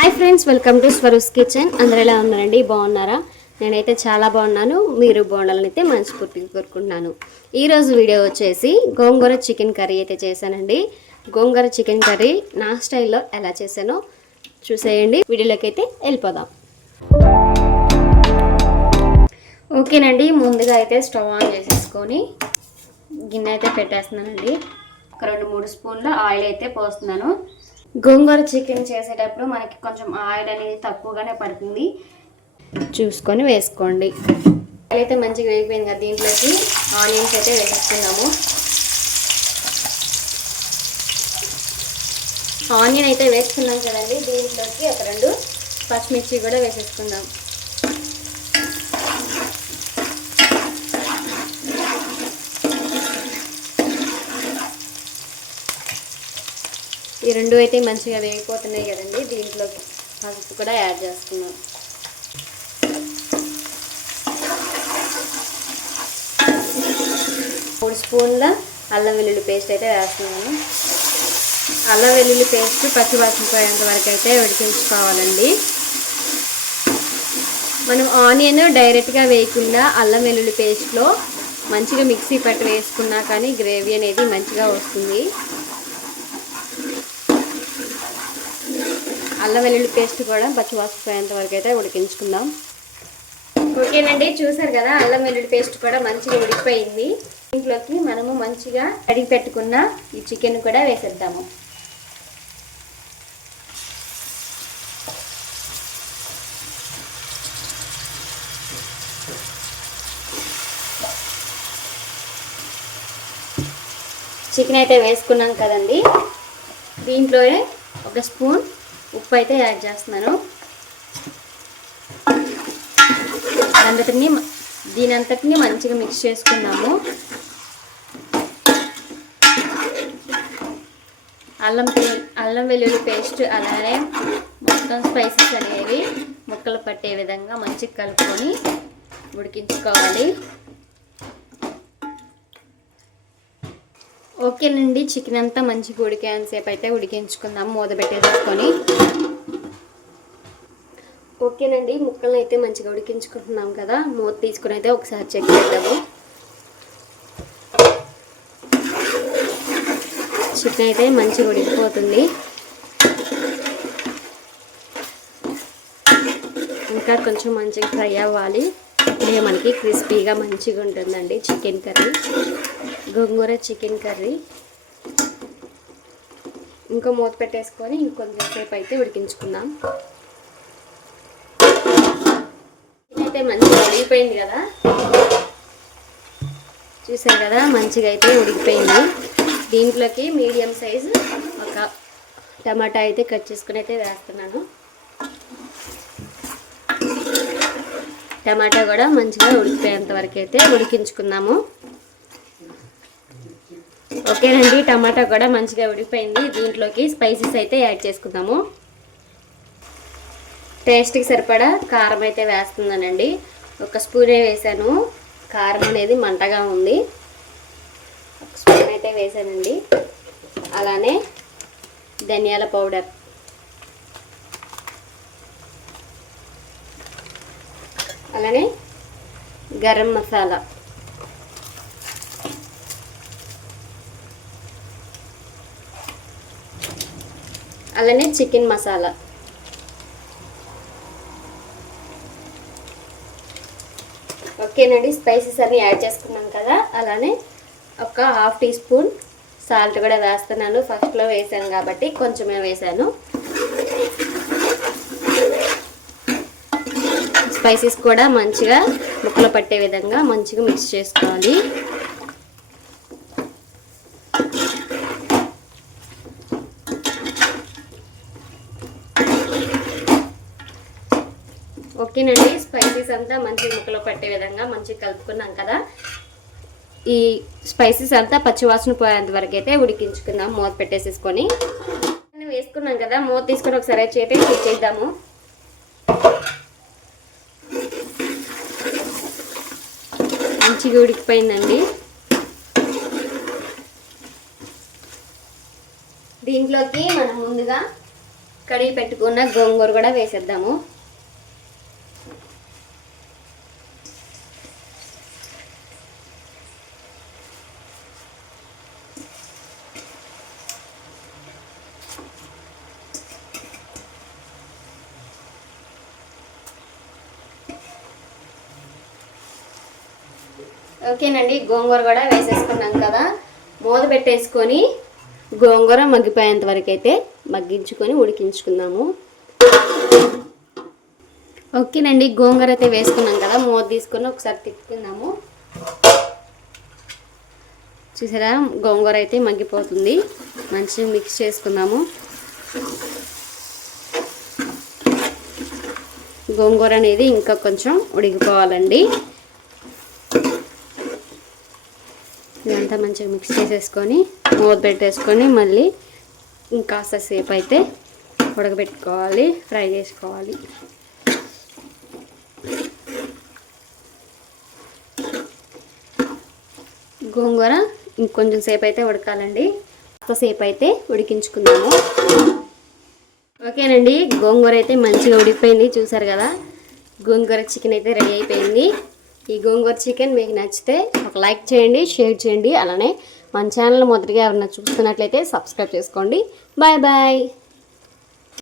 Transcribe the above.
Hi friends, welcome to Swaroo's kitchen. అందరూ ఎలా ఉన్నారండి? బాగున్నారా? నేనైతే చాలా బాగున్నాను. మీరు బాగుండాలని అయితే మనస్ఫూర్తిగా కోరుకుంటున్నాను. ఈరోజు వీడియో వచ్చేసి గోంగూర చికెన్ కర్రీ అయితే చేశానండి. గోంగూర చికెన్ కర్రీ నా స్టైల్లో ఎలా చేశానో చూసేయండి. వీడియోలోకి అయితే వెళ్ళిపోదాం. ఓకేనండి, ముందుగా అయితే స్టవ్ ఆన్ చేసేసుకొని గిన్నె అయితే పెట్టేస్తున్నానండి. ఒక 2-3 స్పూన్ల ఆయిల్ అయితే పోస్తున్నాను. గోంగూర చికెన్ చేసేటప్పుడు మనకి కొంచెం ఆయిల్ అనేది తక్కువగానే పడుతుంది, చూసుకొని వేసుకోండి. ఆయిల్ అయితే మంచిగా వేగిపోయింది కదా, దీంట్లోకి ఆనియన్స్ అయితే వేసేసుకుందాము. ఆనియన్ అయితే వేసుకున్నాం కదండి, దీంట్లోకి ఒక 2 పచ్చిమిర్చి కూడా వేసేసుకుందాం. ఈ 2 అయితే మంచిగా వేగిపోతున్నాయి కదండి, దీంట్లోకి పసుపు కూడా యాడ్ చేస్తున్నాం. మూడు స్పూన్ల అల్లం వెల్లుల్లి పేస్ట్ అయితే వేస్తున్నాను. అల్లం వెల్లుల్లి పేస్ట్ పచ్చివాసన పోయేంత వరకు అయితే ఉడికించుకోవాలండి. మనం ఆనియన్ డైరెక్ట్గా వేయకుండా అల్లం వెల్లుల్లి పేస్ట్లో మంచిగా మిక్సీ పట్టి వేసుకున్నా కానీ గ్రేవీ అనేది మంచిగా వస్తుంది. అల్లం వెల్లుల్లి పేస్ట్ కూడా పచ్చివాసన పోయేంత వరకు అయితే ఉడికించుకుందాం. ఓకేనండి, చూసారు కదా, అల్లం వెల్లుల్లి పేస్ట్ కూడా మంచిగా ఉడికిపోయింది. దీంట్లోకి మనము మంచిగా కడిగి పెట్టుకున్న ఈ చికెన్ కూడా వేసేద్దాము. చికెన్ అయితే వేసుకున్నాం కదండి, దీంట్లోనే 1 స్పూన్ ఉప్పు అయితే యాడ్ చేస్తున్నాను. దీనంతటిని మంచిగా మిక్స్ చేసుకున్నాము. అల్లం వెల్లుల్లి పేస్ట్ అలానే మొత్తం స్పైసెస్ అనేవి ముక్కలు పట్టే విధంగా మంచిగా కలుపుకొని ఉడికించుకోవాలి. ఓకేనండి, చికెన్ అంతా మంచిగా ఉడికేంతసేపు అయితే ఉడికించుకుందాం మూత పెట్టేసుకొని. ఓకేనండి, ముక్కలను అయితే మంచిగా ఉడికించుకుంటున్నాం కదా, మూత తీసుకొని అయితే ఒకసారి చెక్ చేద్దాము. చికెన్ అయితే మంచిగా ఉడికిపోతుంది. ఇంకా కొంచెం మంచిగా ఫ్రై అవ్వాలి. ఇదే మనకి క్రిస్పీగా మంచిగా ఉంటుందండి చికెన్ కర్రీ, గోంగూర చికెన్ కర్రీ. ఇంకా మూత పెట్టేసుకొని ఇంకొంచెం సేపు అయితే ఉడికించుకుందాం. అయితే మంచిగా ఉడికిపోయింది కదా, చూసారు కదా, మంచిగా అయితే ఉడికిపోయింది. దీంట్లోకి మీడియం సైజు ఒక టమాటా అయితే కట్ చేసుకుని అయితే వేస్తున్నాను. టమాటా కూడా మంచిగా ఉడికిపోయేంత వరకు అయితే ఉడికించుకుందాము. ఓకేనండి, టమాటా కూడా మంచిగా ఉడికిపోయింది. దీంట్లోకి స్పైసెస్ అయితే యాడ్ చేసుకుందాము. టేస్ట్కి సరిపడా కారం అయితే వేస్తున్నానండి. 1 స్పూనే వేసాను, కారం అనేది మంటగా ఉంది. 1 స్పూన్ అయితే వేసానండి. అలానే ధనియాల పౌడర్, అలానే గరం మసాలా, అలానే చికెన్ మసాలా. ఓకేనండి, స్పైసెస్ అన్నీ యాడ్ చేసుకున్నాం కదా, అలానే ఒక 1/2 టీ స్పూన్ సాల్ట్ కూడా వేస్తున్నాను. ఫస్ట్లో వేసాను కాబట్టి కొంచెమే వేసాను. స్పైసెస్ కూడా మంచిగా ముక్కలు పట్టే విధంగా మంచిగా మిక్స్ చేసుకోవాలి. ఓకేనండి, స్పైసెస్ అంతా మంచిగా ముక్కలు పట్టే విధంగా మంచిగా కలుపుకున్నాం కదా, ఈ స్పైసెస్ అంతా పచ్చివాసన పోయేంత వరకు అయితే ఉడికించుకుందాం మూత పెట్టేసేసుకొని. వేసుకున్నాం కదా, మూత తీసుకొని ఒకసారి చేతి చెక్ చేద్దాము. మంచిగా ఉడికిపోయిందండి. దీంట్లోకి మనం ముందుగా కడిగి పెట్టుకున్న గోంగూర కూడా వేసేద్దాము. ఓకేనండి, గోంగూర కూడా వేసేసుకున్నాం కదా. మూత పెట్టేసుకొని గోంగూర మగ్గిపోయేంత వరకు అయితే మగ్గించుకొని ఉడికించుకుందాము. ఓకేనండి, గోంగూర అయితే వేసుకున్నాం కదా. మూత తీసుకొని ఒకసారి తిప్పుకుందాము. చూసారా, గోంగూర అయితే మగ్గిపోతుంది. మంచిగా మిక్స్ చేసుకుందాము. గోంగూర అనేది ఇంకా కొంచెం ఉడికిపోవాలండి. ఇదంతా మంచిగా మిక్స్ చేసేసుకొని మూత పెట్టేసుకొని మళ్ళీ ఇంకాస్త సేపు అయితే ఉడకబెట్టుకోవాలి, ఫ్రై చేసుకోవాలి. గోంగూర ఇంకొంచెం సేపు అయితే ఉడకాలండి. సేపు అయితే ఉడికించుకుందాము. ఓకేనండి, గోంగూర అయితే మంచిగా ఉడికిపోయింది. చూసారు కదా, గోంగూర చికెన్ అయితే రెడీ అయిపోయింది. ఈ గోంగూర చికెన్ మీకు నచ్చితే ఒక లైక్ చేయండి, షేర్ చేయండి. అలానే మన ఛానల్ మొదటిగా ఎవరైనా చూస్తున్నట్లయితే సబ్స్క్రైబ్ చేసుకోండి. Bye bye.